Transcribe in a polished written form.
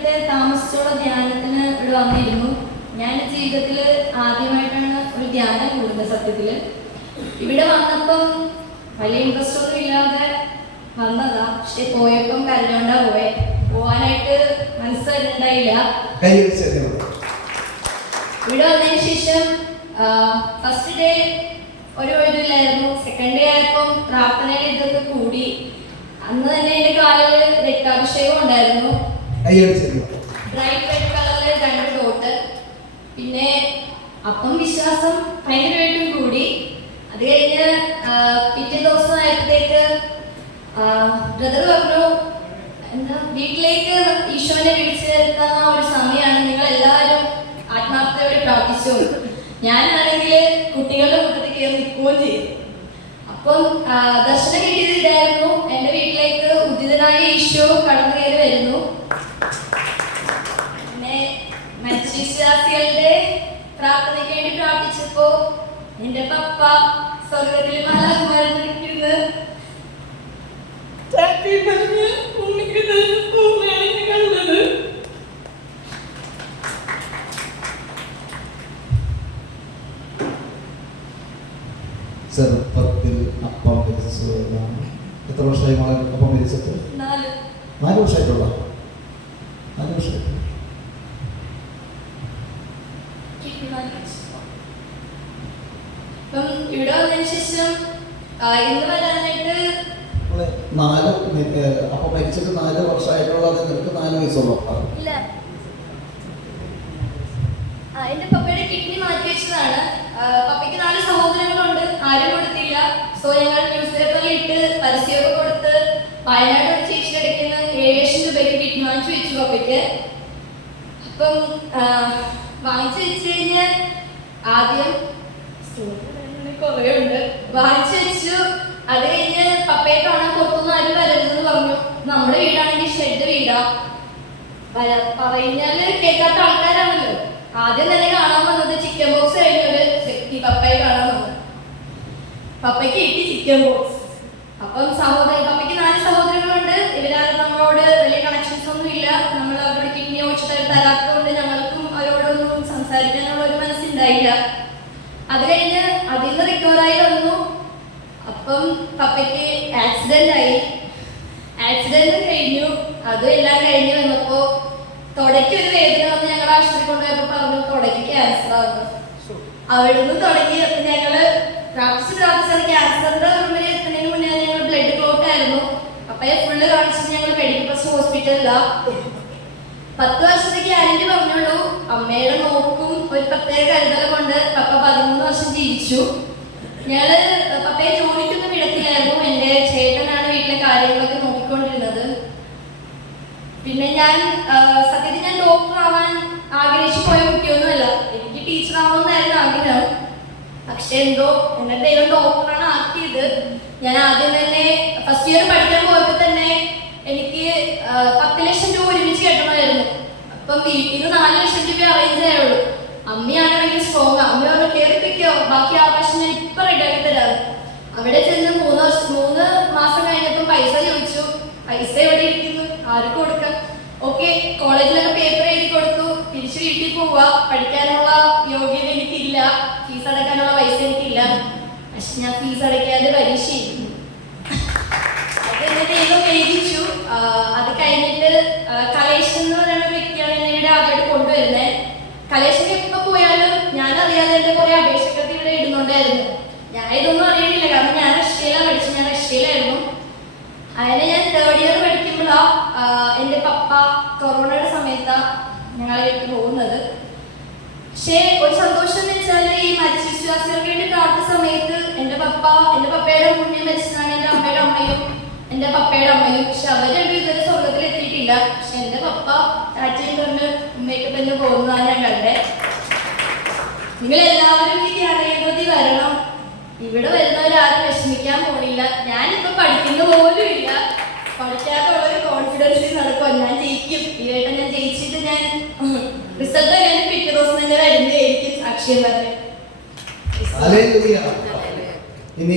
ഇവിടുത്തെ താമസിച്ചുള്ള ധ്യാനത്തിന് ഇവിടെ വന്നിരുന്നു. ഞാൻ ജീവിതത്തിൽ ആദ്യമായിട്ടാണ് ഒരു ധ്യാനം കൂടുന്നത്. സത്യത്തിൽ ഇവിടെ വന്നപ്പം വലിയ ഇൻട്രസ്റ്റ് ഒന്നും ഇല്ലാതെ വന്നതാ. പക്ഷെ പോയപ്പം കരഞ്ഞോണ്ടാ പോവാനായിട്ട് മനസ്സ് വരുന്നുണ്ടായില്ല. ഇവിടെ വന്നതിന് ശേഷം ഫസ്റ്റ് ഡേ ഒരു ഇതില്ലായിരുന്നു. സെക്കൻഡ് ഡേ ആയപ്പം പ്രാർത്ഥനയിൽ ഇതൊക്കെ കൂടി. അന്ന് തന്നെ എന്റെ കാലിൽ രക്താഭിഷേകം ഉണ്ടായിരുന്നു. ബ്രൈറ്റ് റെഡ് കളറിൽ 2 ഡോട്ട്. പിന്നെ അപ്പം വിശ്വാസം ഭയങ്കരമായിട്ടും കൂടി. അത് കഴിഞ്ഞ് പിറ്റേ ദിവസം ആയപ്പോഴത്തേക്ക് ബ്രദർ പറഞ്ഞു, എന്താ വീട്ടിലേക്ക് ഈശോനെ വിളിച്ചു വരുത്തുന്ന ഒരു സമയമാണ്, നിങ്ങൾ എല്ലാവരും ആത്മാർത്ഥതയോടെ പ്രാർത്ഥിച്ചു. ഞാനാണെങ്കിൽ കുട്ടികളുടെ കൂട്ടത്തിൽ കയറി നിൽക്കുകയും ചെയ്തു. അപ്പം ദർശനം കിട്ടിയത് ഇതായിരുന്നു, എൻ്റെ വീട്ടിലേക്ക് ഉദിതനായ ഈശോ കടന്നു കയറി വരുന്നു. പിന്നെ മനുഷ്യവിശ്വാസികളുടെ പ്രാർത്ഥനയ്ക്ക് വേണ്ടി പ്രാർത്ഥിച്ചപ്പോ എന്റെ പപ്പ സ്വർഗത്തിൽ മാലാഖമാരിരിക്കുന്നു. കണ്ടത് ചെറുപ്പത്തിൽ അപ്പം മരിച്ചതാണ്. എത്ര വർഷമായി മകൾ അപ്പം മരിച്ചിട്ട്? 4 വർഷമായിട്ടുള്ള 4 വർഷമായിട്ട്. ഇവിടെ വന്നതിന് ശേഷം ഇന്ന് വരാനായിട്ട് അപ്പം മരിച്ചിട്ട് 4 വർഷമായിട്ടുള്ളത്. നിനക്ക് 4 വയസ്സുള്ളൂ? ഇല്ല, എന്റെ പപ്പയുടെ കിഡ്നി മാറ്റി വെച്ചതാണ്. പപ്പയ്ക്ക് 4 സഹോദരങ്ങളുണ്ട്, ആരും കൊടുത്തില്ല. സോ ഞങ്ങൾ ന്യൂസ് പേപ്പറിൽ ഇട്ട് പരസ്യമൊക്കെ കൊടുത്ത് വയനാട് ഒരു ചേച്ചി അടയ്ക്കുന്ന 7 ലക്ഷം രൂപയ്ക്ക് കിഡ്നി വാങ്ങിച്ചു വെച്ചു പപ്പയ്ക്ക്. അപ്പം വാങ്ങിച്ചു വെച്ച് കഴിഞ്ഞ് ആദ്യം കുറേ ഉണ്ട് വാങ്ങിച്ചു വെച്ചു. അത് കഴിഞ്ഞ് പപ്പയെ കാണാൻ പുറത്തുനിന്ന് ആരും വരരുതെന്ന് പറഞ്ഞു. നമ്മുടെ വീടാണെങ്കിൽ ഷെഡ് വീടാ. പറഞ്ഞാല് കേൾക്കാത്ത ആൾക്കാരാണല്ലോ. ആദ്യം തന്നെ കാണാൻ വന്നത് ചിക്കൻ ബോക്സ് കഴിഞ്ഞ ഒരു വ്യക്തി പപ്പയെ കാണാൻ വന്നത്. പപ്പയ്ക്ക് കിട്ടി ചിക്കൻ ബോക്സ്. അപ്പം പപ്പയ്ക്ക് 4 സഹോദരങ്ങളുണ്ട്. ഇവരാരും നമ്മളോട് വലിയ കണക്ഷൻസ് ഒന്നും ഇല്ല. നമ്മൾ അവരോട് കിഡ്നി ഒഴിച്ചിട്ട് തരാത്തതുകൊണ്ട് ഞങ്ങൾക്കും അവരോടൊന്നും സംസാരിക്കാനുള്ള ഒരു മനസ്സുണ്ടായില്ല. അത് കഴിഞ്ഞ് അതിൽ നിന്ന് റിക്കവറായി വന്നു. അപ്പം പപ്പയ്ക്ക് ആക്സിഡന്റ് കഴിഞ്ഞു. അതും എല്ലാം കഴിഞ്ഞ് വന്നപ്പോ തുടയ്ക്ക് ഒരു വേദന വന്ന് ഞങ്ങൾ ആശുപത്രി കൊണ്ടുപോയപ്പോ പറഞ്ഞു തുടയ്ക്ക് ക്യാൻസർ ആവുന്നു. അവിടെ നിന്ന് തുടങ്ങി. അപ്പൊ ഞങ്ങള് പ്രാർത്ഥിച്ചത് ക്യാൻസറിന്റെ മുന്നേ എത്തുന്നതിന് മുന്നേ ഞങ്ങൾ ബ്ലഡ് ക്ലോട്ട് ആയിരുന്നു. പപ്പയെ ഫുള്ള് കാണിച്ചിട്ട് ഞങ്ങൾ മെഡിക്കൽ ഫസ്റ്റ് ഹോസ്പിറ്റലിലാ. 10 വർഷത്തെ ഗ്യാരണ്ടി പറഞ്ഞുള്ളൂ. അമ്മയുടെ നോക്കും ഒരു പ്രത്യേക കരുതൽ കൊണ്ട് പപ്പ 13 വർഷം ജീവിച്ചു. ഞങ്ങള് പപ്പയെ ജോലിക്കൊന്നും വിടത്തില്ലായിരുന്നു. എൻ്റെ ചേട്ടനാണ് വീട്ടിലെ കാര്യങ്ങളൊക്കെ നോക്കിക്കൊണ്ടിരുന്നത്. പിന്നെ സത്യത്തിൽ ഞാൻ ഡോക്ടർ ആവാൻ ആഗ്രഹിച്ചു പോയ കുട്ടിയൊന്നുമല്ല. എനിക്ക് ടീച്ചർ ആവണമെന്നായിരുന്നു ആഗ്രഹം. പക്ഷെ എന്തോ എന്നെ ദൈവം ഡോക്ടറാണ് ആക്കിയത്. ഞാൻ ആദ്യം തന്നെ ഫസ്റ്റ് ഇയർ പഠിക്കാൻ പോയപ്പോൾ തന്നെ എനിക്ക് 10 ലക്ഷം രൂപ ഒരുമിച്ച് കെട്ടണമായിരുന്നു. അപ്പം വീട്ടിൽ നിന്ന് 4 ലക്ഷം രൂപ അറേഞ്ച് ആയുള്ളൂ. അമ്മയാണ് ഭയങ്കര സ്ട്രോങ്. അമ്മ പറഞ്ഞു കയറിപ്പിക്കോ, ബാക്കി ആവശ്യം ഞാൻ ഇപ്പൊ റെഡിയാക്കി തരാം. അവിടെ ചെന്ന് 3 മാസം കഴിഞ്ഞപ്പോൾ പൈസ ചോദിച്ചു. പൈസ എവിടെ ഇരിക്കുന്നു, ആർക്ക് കൊടുക്കാം? ഓക്കെ, കോളേജിലൊക്കെ പേപ്പർ എഴുതി കൊടുത്തു. തിരിച്ചു വീട്ടിൽ പോവുക. പഠിക്കാനുള്ള യോഗ്യത എനിക്കില്ല, ഫീസ് അടയ്ക്കാനുള്ള പൈസ എനിക്കില്ല. പക്ഷെ ഞാൻ ഫീസ് അടയ്ക്കാതെ പരീക്ഷ എഴുതി. അത് എന്നെ ദൈവം എഴുതിച്ചു. അത് കഴിഞ്ഞിട്ട് കലേഷൻ എന്ന് പറയുന്ന ഒരു വ്യക്തിയാണ് എന്നെ ഇവിടെ ആദ്യമായിട്ട് കൊണ്ടുവരുന്നത്. കലേഷന് എപ്പോ പോയാലും ഞാൻ അറിയാതെ എന്റെ കുറെ അപേക്ഷകത്ത് ഇവിടെ ഇടുന്നുണ്ടായിരുന്നു. ഞാൻ ഇതൊന്നും അറിയണില്ല, കാരണം ഞാൻ റഷ്യയിലായിരുന്നു. അതിനെ ഞാൻ 3rd ഇയർ പഠിക്കുമ്പോഴാ എന്റെ പപ്പ കൊറോണയുടെ സമയത്താ ഞങ്ങളായിട്ട് പോകുന്നത്. പക്ഷേ ഒരു സന്തോഷം എന്ന് വെച്ചാൽ ഈ മനുഷ്യവിശ്വാസികൾക്ക് വേണ്ടി പ്രാർത്ഥന സമയത്ത് എന്റെ പപ്പയുടെ മുന്നേ മരിച്ചതാണ് എന്റെ അമ്മയുടെ അമ്മയും എന്റെ പപ്പയുടെ അമ്മയും. പക്ഷെ അവരും ഇതുവരെ സ്വർഗത്തിൽ എത്തിയിട്ടില്ല. പക്ഷെ എന്റെ പപ്പ ചാച്ചയും പറഞ്ഞ് ഉമ്മയൊക്കെ തന്നെ പോകുന്നതാണ് ഞാൻ കണ്ടേ. നിങ്ങൾ എല്ലാവരും ഈ ധ്യാനകേന്ദ്രത്തിൽ വരണം. ഇവിടെ വരുന്നവരാരും വിഷമിക്കാൻ പോണില്ല. ഞാനിപ്പോ പഠിക്കുന്ന പോലും ഇല്ല. പഠിക്കാത്തുള്ള ഒരു കോൺഫിഡൻസിൽ നടക്കുക. ഞാൻ ജയിക്കും. ഈവേട്ടൻ ഞാൻ ജയിച്ചിട്ട് ഞാൻ റിസൾട്ട് ഞാൻ പിറ്റേ ദിവസം തന്നെ വരുന്നതായിരിക്കും സാക്ഷ്യം പറയാൻ. ഇനി